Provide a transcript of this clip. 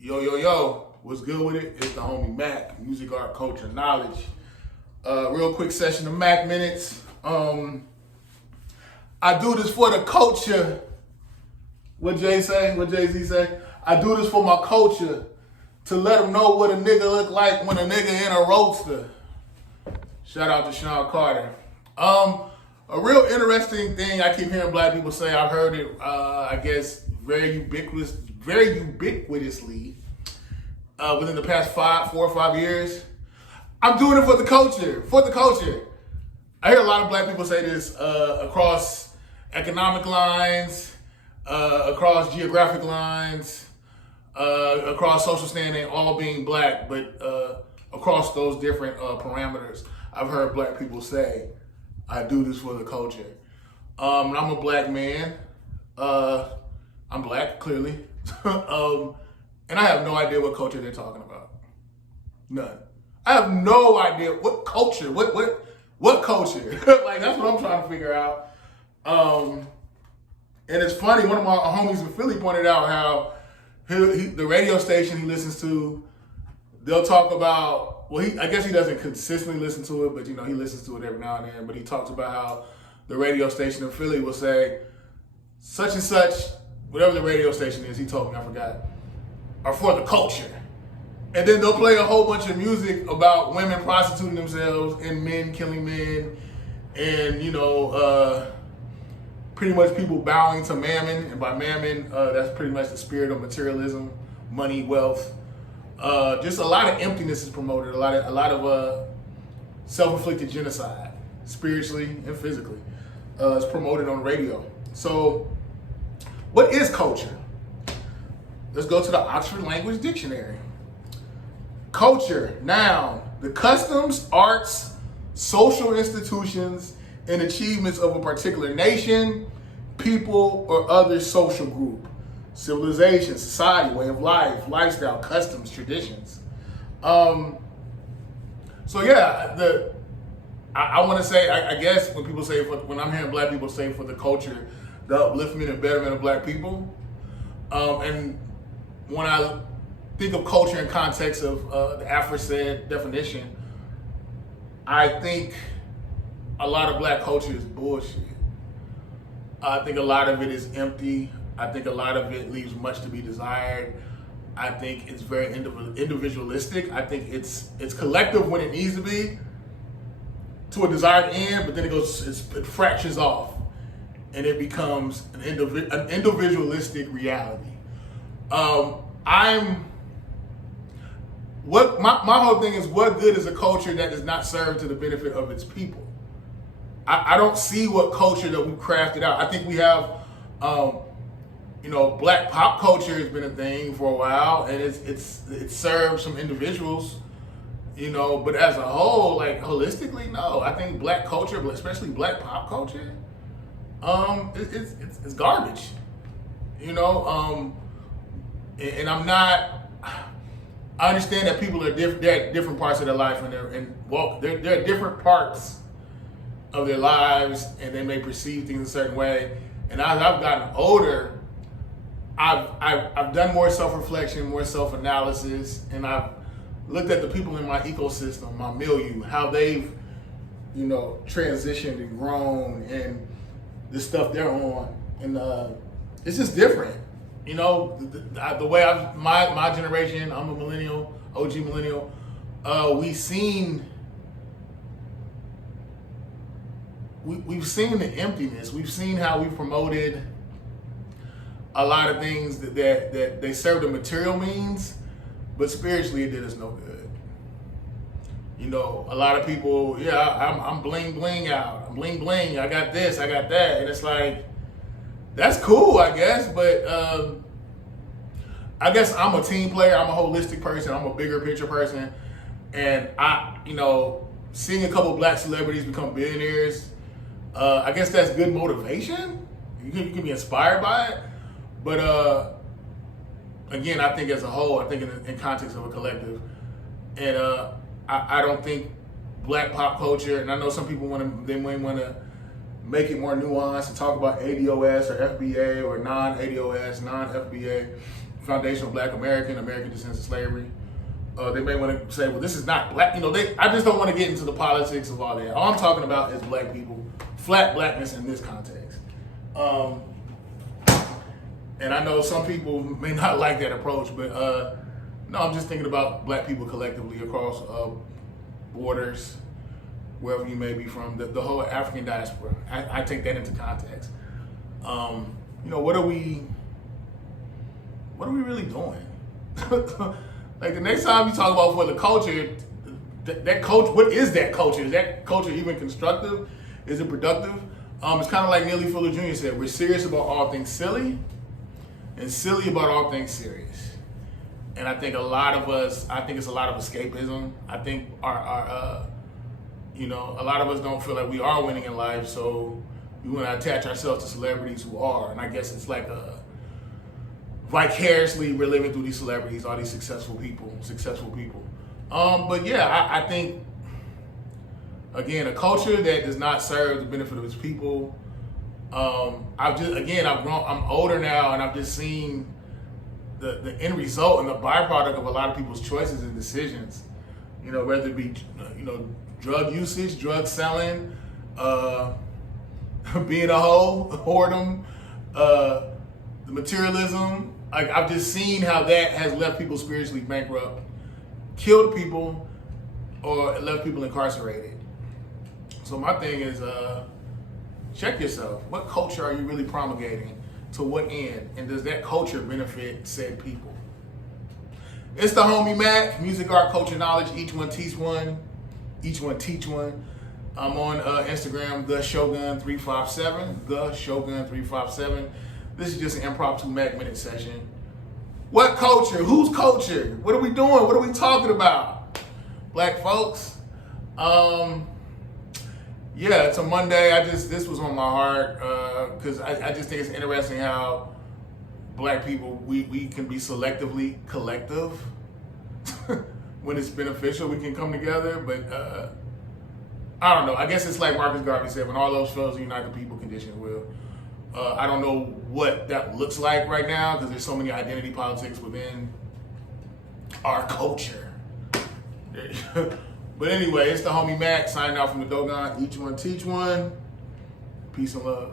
Yo, what's good with it? It's the homie MACK, music, art, culture, knowledge. Real quick session of MACK minutes. I do this for the culture. What Jay say? What Jay-Z say? I do this for my culture to let them know what a nigga look like when a nigga in a roadster. Shout out to Sean Carter. A real interesting thing I keep hearing black people say, I've heard it, I guess, very ubiquitously within the past 4 or 5 years. I'm doing it for the culture, I hear a lot of black people say this across economic lines, across geographic lines, across social standing, all being black, but across those different parameters. I've heard black people say, I do this for the culture. I'm a black man. I'm black, clearly. And I have no idea what culture they're talking about. None. I have no idea what culture, what culture? Like, that's what I'm trying to figure out. And it's funny, one of my homies in Philly pointed out how the radio station he listens to, they'll talk about, I guess he doesn't consistently listen to it, but he listens to it every now and then. But he talks about how the radio station in Philly will say, such and such, whatever the radio station is, he told me, I forgot, are for the culture. And then they'll play a whole bunch of music about women prostituting themselves and men killing men and, pretty much people bowing to mammon. And by mammon, that's pretty much the spirit of materialism, money, wealth. Just a lot of emptiness is promoted, a lot of self-inflicted genocide, spiritually and physically, is promoted on radio. So, what is culture? Let's go to the Oxford Language Dictionary. Culture, noun, the customs, arts, social institutions, and achievements of a particular nation, people, or other social group. Civilization, society, way of life, lifestyle, customs, traditions. I want to say, I guess when people say, when I'm hearing black people say for the culture, the upliftment and betterment of black people, and when I think of culture in context of the aforesaid definition, I think a lot of black culture is bullshit. I think a lot of it is empty. I think a lot of it leaves much to be desired. I think it's very individualistic. I think it's collective when it needs to be to a desired end, but then it fractures off and it becomes an individualistic reality. My whole thing is, what good is a culture that does not serve to the benefit of its people? I don't see what culture that we've crafted out. I think we have, black pop culture has been a thing for a while, and it's served some individuals, but as a whole, like holistically, no. I think black culture, but especially black pop culture, it's garbage, and I'm not. I understand that people are they're at different parts of their life, and they're at different parts of their lives, and they may perceive things a certain way. And as I've gotten older, I've done more self-reflection, more self-analysis, and I've looked at the people in my ecosystem, my milieu, how they've, transitioned and grown, and the stuff they're on, and it's just different. The way my generation, I'm a millennial, OG millennial, we've seen the emptiness. We've seen how we promoted a lot of things that they served a material means, but spiritually it did us no good. A lot of people, I'm bling bling out. I'm bling bling. I got this, I got that. And it's like, that's cool, I guess, but I guess I'm a team player. I'm a holistic person. I'm a bigger picture person. And seeing a couple black celebrities become billionaires, I guess that's good motivation. You can be inspired by it. But again, I think as a whole, I think in context of a collective, and I don't think black pop culture, and I know some people may want to make it more nuanced and talk about ADOS or FBA or non-ADOS, non-FBA. foundation of Black American descent of slavery. They may want to say, well, this is not black. I just don't want to get into the politics of all that. All I'm talking about is black people, flat blackness in this context. And I know some people may not like that approach, but no, I'm just thinking about black people collectively across borders, wherever you may be from, the whole African diaspora. I take that into context. What are we really doing? Like the next time you talk about for the culture, that culture, what is that culture? Is that culture even constructive? Is it productive? It's kind of like Neely Fuller Jr. said, we're serious about all things silly and silly about all things serious. And I think it's a lot of escapism. I think a lot of us don't feel like we are winning in life, so we want to attach ourselves to celebrities who are. And I guess it's like vicariously we're living through these celebrities, all these successful people. But yeah, I think, again, a culture that does not serve the benefit of its I'm older now, and I've just seen the end result and the byproduct of a lot of people's choices and decisions. Whether it be, drug usage, drug selling, being a hoe, whoredom, the materialism. Like, I've just seen how that has left people spiritually bankrupt, killed people, or left people incarcerated. So my thing is, check yourself. What culture are you really promulgating? To what end? And does that culture benefit said people? It's the homie Mac, music, art, culture, knowledge. Each one teach one. Each one teach one. I'm on Instagram, The Shogun 357. The Shogun 357. This is just an impromptu Mac Minute session. What culture? Whose culture? What are we doing? What are we talking about? Black folks. Yeah, it's a Monday. This was on my heart because I just think it's interesting how black people, we can be selectively collective. When it's beneficial, we can come together, but I don't know. I guess it's like Marcus Garvey said, when all those fails unite, the people condition will. I don't know what that looks like right now because there's so many identity politics within our culture. But anyway, it's the homie Mac signing out from the Dogon. Each one teach one. Peace and love.